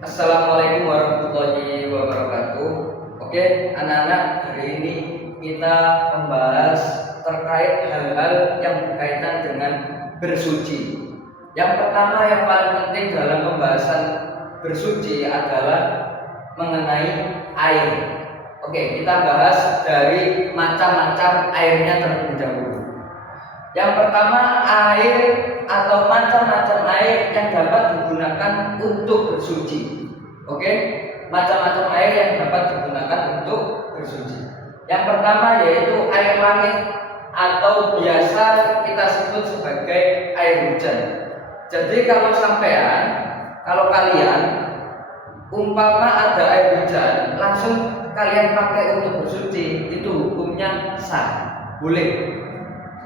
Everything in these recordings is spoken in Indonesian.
Assalamualaikum warahmatullahi wabarakatuh. Oke, anak-anak, hari ini kita membahas terkait hal-hal yang berkaitan dengan bersuci. Yang pertama yang paling penting dalam pembahasan bersuci adalah mengenai air. Oke, kita bahas dari macam-macam airnya terlebih dahulu. Yang pertama, air atau macam-macam air yang dapat digunakan untuk bersuci. Oke, macam-macam air yang dapat digunakan untuk bersuci. Yang pertama yaitu air langit atau biasa kita sebut sebagai air hujan. Jadi kalau kalian umpama ada air hujan, langsung kalian pakai untuk bersuci, itu hukumnya sah, boleh.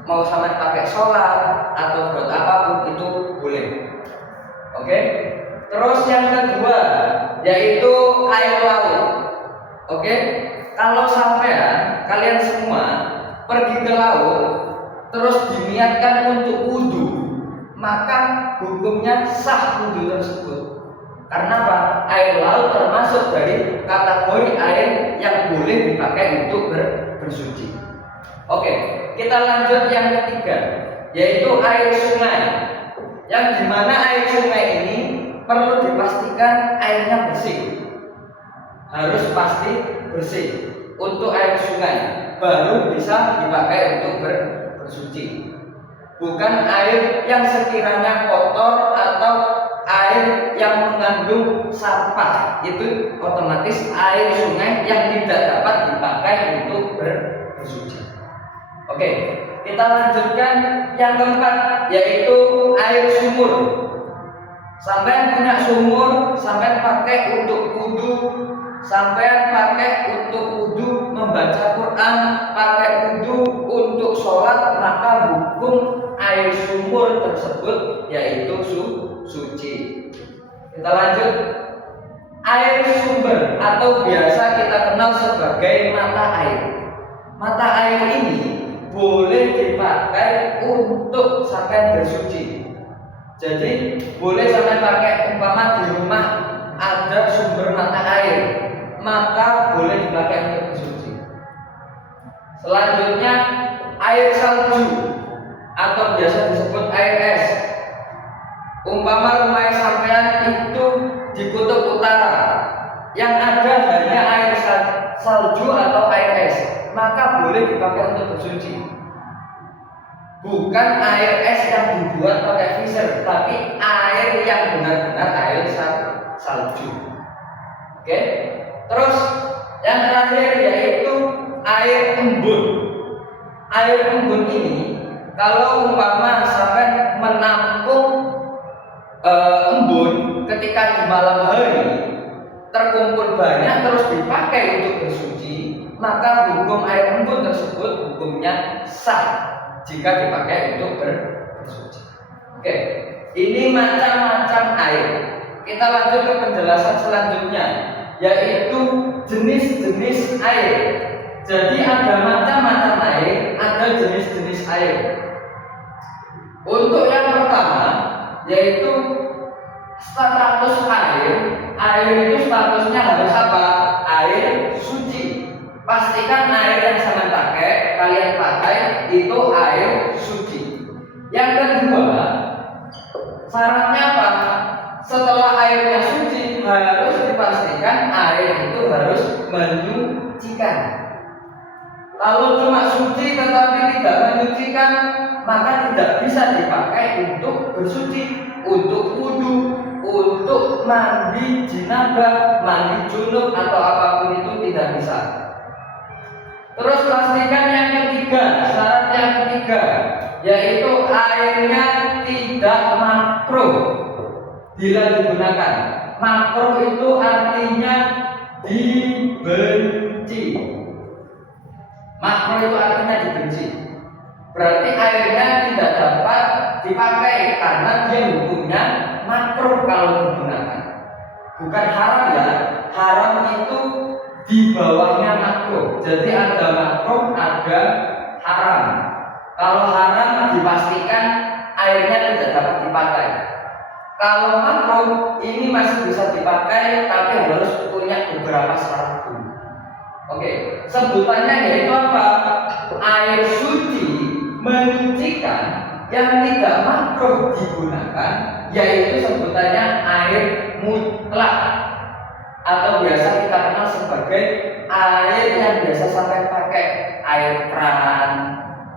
Mau sama pakai sholat atau buat apapun itu boleh. Oke. Terus yang kedua yaitu air laut. Oke. Kalau kalian semua pergi ke laut terus diniatkan untuk wudhu, maka hukumnya sah wudhu tersebut. Karena apa? Air laut termasuk dari kategori air yang boleh dipakai untuk bersuci. Oke, kita lanjut yang ketiga, yaitu air sungai. Yang dimana air sungai ini perlu dipastikan airnya bersih, harus pasti bersih untuk air sungai, baru bisa dipakai untuk bersuci. Bukan air yang sekiranya kotor atau air yang mengandung sampah, itu otomatis air sungai yang tidak dapat dipakai untuk bersuci. Oke, kita lanjutkan yang keempat, yaitu air sumur. Sampai punya sumur, sampai pakai untuk wudhu, sampai pakai untuk wudhu membaca Quran, pakai wudhu untuk sholat, maka hukum air sumur tersebut yaitu suci. Kita lanjut, air sumber atau biasa kita kenal sebagai mata air. Mata air ini boleh dipakai untuk sampai bersuci. Jadi boleh sampai pakai umpama di rumah ada sumber mata air, maka boleh dipakai untuk bersuci. Selanjutnya air salju atau biasa disebut air es. Umpama rumah sampean itu di kutub utara, yang ada hanya air salju atau air es, maka boleh dipakai untuk bersuci. Bukan air es yang dibuat pakai freezer, tapi air yang benar-benar air salju. Oke. Terus yang terakhir yaitu air embun. Air embun ini kalau umpama sampai menampung embun ketika di malam hari terkumpul banyak terus dipakai untuk bersuci, maka hukum air embun tersebut hukumnya sah jika dipakai untuk bersuci. Oke, ini macam-macam air. Kita lanjut ke penjelasan selanjutnya, yaitu jenis-jenis air. Jadi ada macam-macam air, ada jenis-jenis air. Untuk yang pertama yaitu status air. Air itu statusnya harus apa? Air suci. Pastikan air yang kalian pakai itu air suci. Yang kedua, syaratnya apa? Setelah airnya suci harus dipastikan air itu harus menyucikan. Kalau cuma suci tetapi tidak menyucikan, maka tidak bisa dipakai untuk bersuci, untuk wudhu, untuk mandi jinabah, mandi junub atau apapun itu tidak bisa. Terus pastikan yang ketiga, syarat yang ketiga yaitu airnya tidak makruh bila digunakan. Makruh itu artinya dibenci. Makruh itu artinya dibenci. Berarti airnya tidak dapat dipakai karena dia hukumnya makruh kalau digunakan. Bukan haram ya. Haram itu di bawahnya makruh. Jadi ada makruh, ada haram. Kalau haram dipastikan airnya tidak dapat dipakai. Kalau makro ini masih bisa dipakai tapi harus punya beberapa syarat dulu. Oke, sebutannya yaitu apa? Air suci menyucikan yang tidak makruh digunakan, yaitu sebutannya air mutlak atau biasa kita kenal sebagai air yang biasa sampai pakai air keran.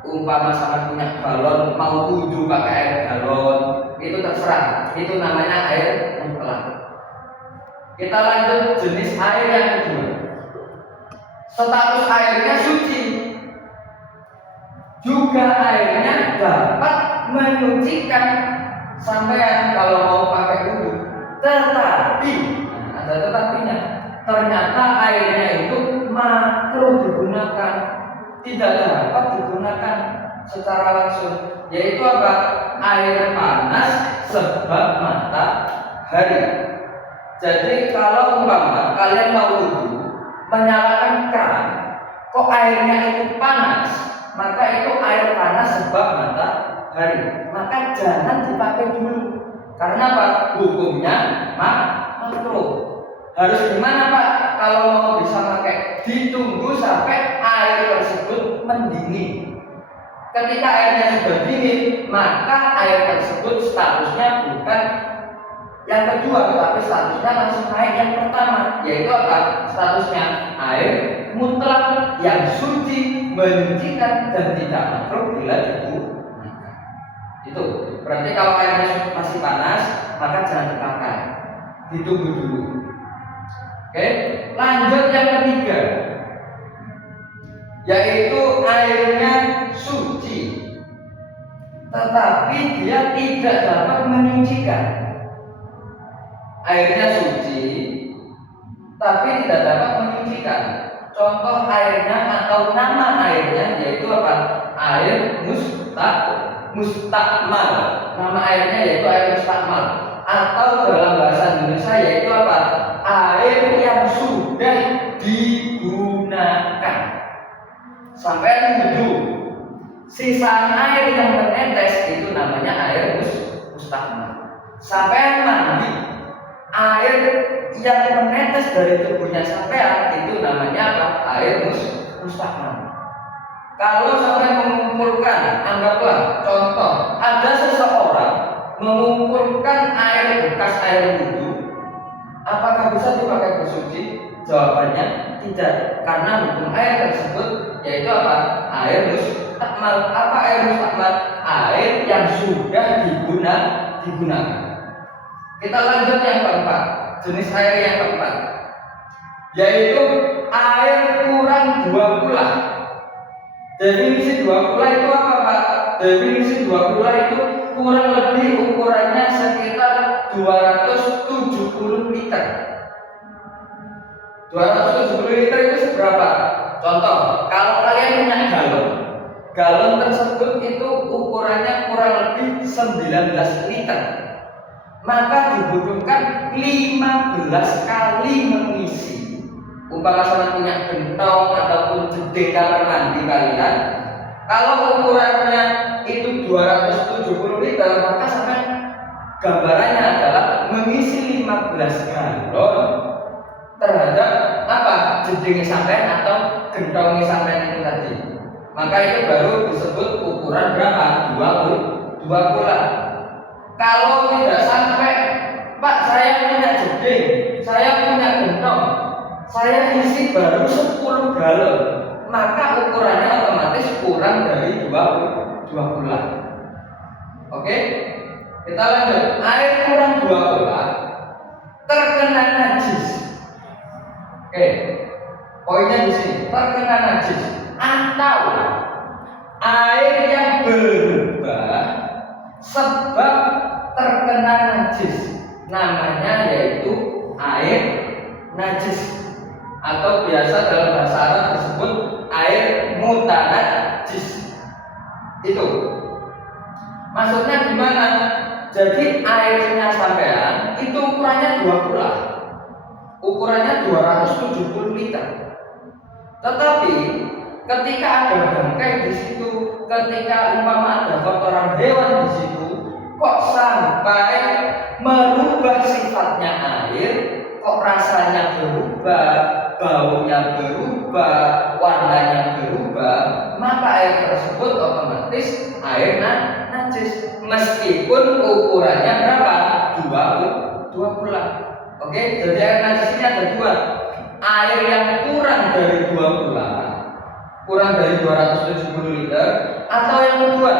Umpama sama punya galon mau wudhu pakai air galon, itu terserah, itu namanya air mutlak. Kita lanjut jenis air yang kedua. Status airnya suci, juga airnya dapat menyucikan sampai kalau mau pakai wudhu. Tetapi ada tetapinya, ternyata airnya itu makruh digunakan, tidak dapat digunakan secara langsung, yaitu apa? Air panas sebab matahari. Jadi kalau umpama kalian mau wudhu, menyalakan keran, kok airnya itu panas, maka itu air panas sebab matahari, maka jangan dipakai dulu. Karena apa? Hukumnya makruh. Harus gimana Pak? Kalau mau bisa pakai, ditunggu sampai air tersebut mendidih. Ketika airnya sudah dingin, maka air tersebut statusnya bukan yang kedua, tapi statusnya langsung naik yang pertama, yaitu apa? Statusnya air mutlak yang suci, menyucikan dan tidak makruh bila digunakan. Itu berarti kalau airnya masih panas, maka jangan dipakai, ditunggu dulu. Oke, lanjut yang ketiga, yaitu airnya suci, tetapi dia tidak dapat menyucikan. Airnya suci, tapi tidak dapat menyucikan. Contoh airnya atau nama airnya yaitu apa? Air mustakmal. Nama airnya yaitu air mustakmal. Atau dalam bahasa Indonesia yaitu apa? Air yang sudah digunakan. Sampai wudhu, sisa air yang menetes itu namanya air mustakmal. Sampai mandi, air yang menetes dari tubuhnya sampean itu namanya apa? Air mustakmal. Kalau sampai mengumpulkan, anggaplah contoh, ada seseorang mengumpulkan air bekas air wudhu, apakah bisa dipakai bersuci? Jawabannya tidak, karena hukum air tersebut yaitu apa? Air mustakmal. Apa air mustakmal? Air yang sudah digunakan. Kita lanjut yang keempat, jenis air yang keempat, yaitu air kurang 2 kula. Definisi 2 kula itu apa Pak? Definisi 2 kula itu kurang lebih ukurannya sekitar 270 liter. 270 liter itu seberapa? Contoh, kalau kalian punya galon tersebut itu ukurannya kurang lebih 19 liter. Maka dibutuhkan 15 kali mengisi. Umpama sama punya gentong ataupun jeding kamar mandi kalian, kalau ukurannya itu 270 liter, maka sampai gambarannya adalah mengisi 15 galon terhadap apa? Jedingnya sampean atau gentongnya sampean itu tadi. Maka itu baru disebut ukuran berapa? 2 kula. Kalau tidak sampai, Pak, saya punya jeding, saya punya gentong, saya isi baru 10 galon, maka ukurannya otomatis kurang dari 2 kula. Oke, kita lanjut. Air kurang 2 kula terkena najis. Oke, poinnya di sini, terkena najis atau air yang berubah sebab terkena najis, namanya yaitu air najis, atau biasa dalam bahasa Arab disebut air mutanajis. Itu maksudnya gimana? Jadi airnya sampean itu ukurannya 2 kula, ukurannya 270 liter. Tetapi ketika ada bangkai di situ, ketika umpama ada kotoran hewan di situ, kok sampai merubah sifatnya air, kok rasanya berubah, baunya berubah, warnanya berubah, maka air tersebut otomatis air najis meskipun ukurannya berapa? 2 bulan. Oke, jadi air najis ini ada dua. Air yang kurang dari 2 bulan, kurang dari 270 liter, atau yang kedua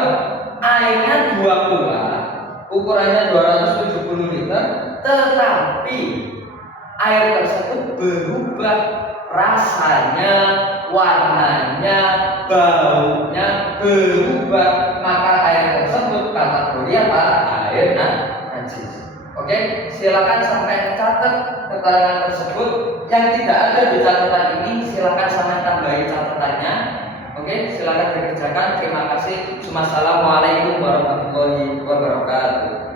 airnya 2 bulan, ukurannya 270 liter, tetapi air tersebut berubah rasanya, warnanya, baunya berubah, maka air tersebut kategori apa? Air najis. Oke, silakan sampai catat keterangan tersebut. Yang tidak ada di catatan ini silakan sampai tambahin catatannya. Oke, silakan dikerjakan. Terima kasih. Wassalamualaikum warahmatullahi wabarakatuh.